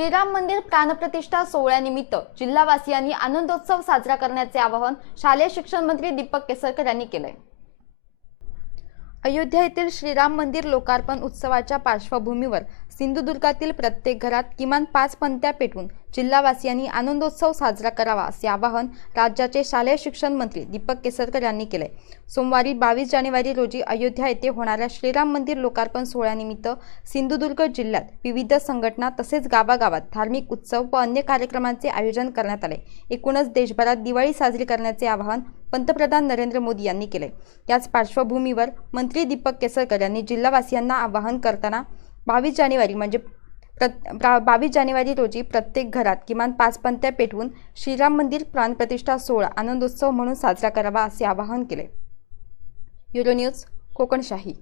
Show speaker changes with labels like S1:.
S1: श्रीराम मंदिर प्राणप्रतिष्ठा सोहळ्यानिमित्त जिल्हावासियांनी आनंदोत्सव साजरा करण्याचे आवाहन शालेय शिक्षण मंत्री दीपक केसरकर यांनी केलंय. अयोध्या येथील श्रीराम मंदिर लोकार्पण उत्सवाच्या पार्श्वभूमीवर सिंधुदुर्गातील प्रत्येक घरात किमान पाच पंत्या पेटवून जिल्हावासियांनी आनंदोत्सव साजरा करावा असे आवाहन राज्याचे शालेय शिक्षण मंत्री दीपक केसरकर यांनी केले. सोमवारी बावीस जानेवारी रोजी अयोध्या येथे होणाऱ्या श्रीराम मंदिर लोकार्पण सोहळ्यानिमित्त सिंधुदुर्ग जिल्ह्यात विविध संघटना तसेच गावागावात धार्मिक उत्सव व अन्य कार्यक्रमांचे आयोजन करण्यात आले. एकूणच देशभरात दिवाळी साजरी करण्याचे आवाहन पंतप्रधान नरेंद्र मोदी यांनी केले. याच पार्श्वभूमीवर मंत्री दीपक केसरकर यांनी जिल्हावासियांना आवाहन करताना बावीस जानेवारी म्हणजे बावीस जानेवारी रोजी प्रत्येक घरात किमान पाच पंत्या पेटवून श्रीराम मंदिर प्राणप्रतिष्ठा सोहळा आनंदोत्सव म्हणून साजरा करावा असे आवाहन केले. Euro news Kokanshahi.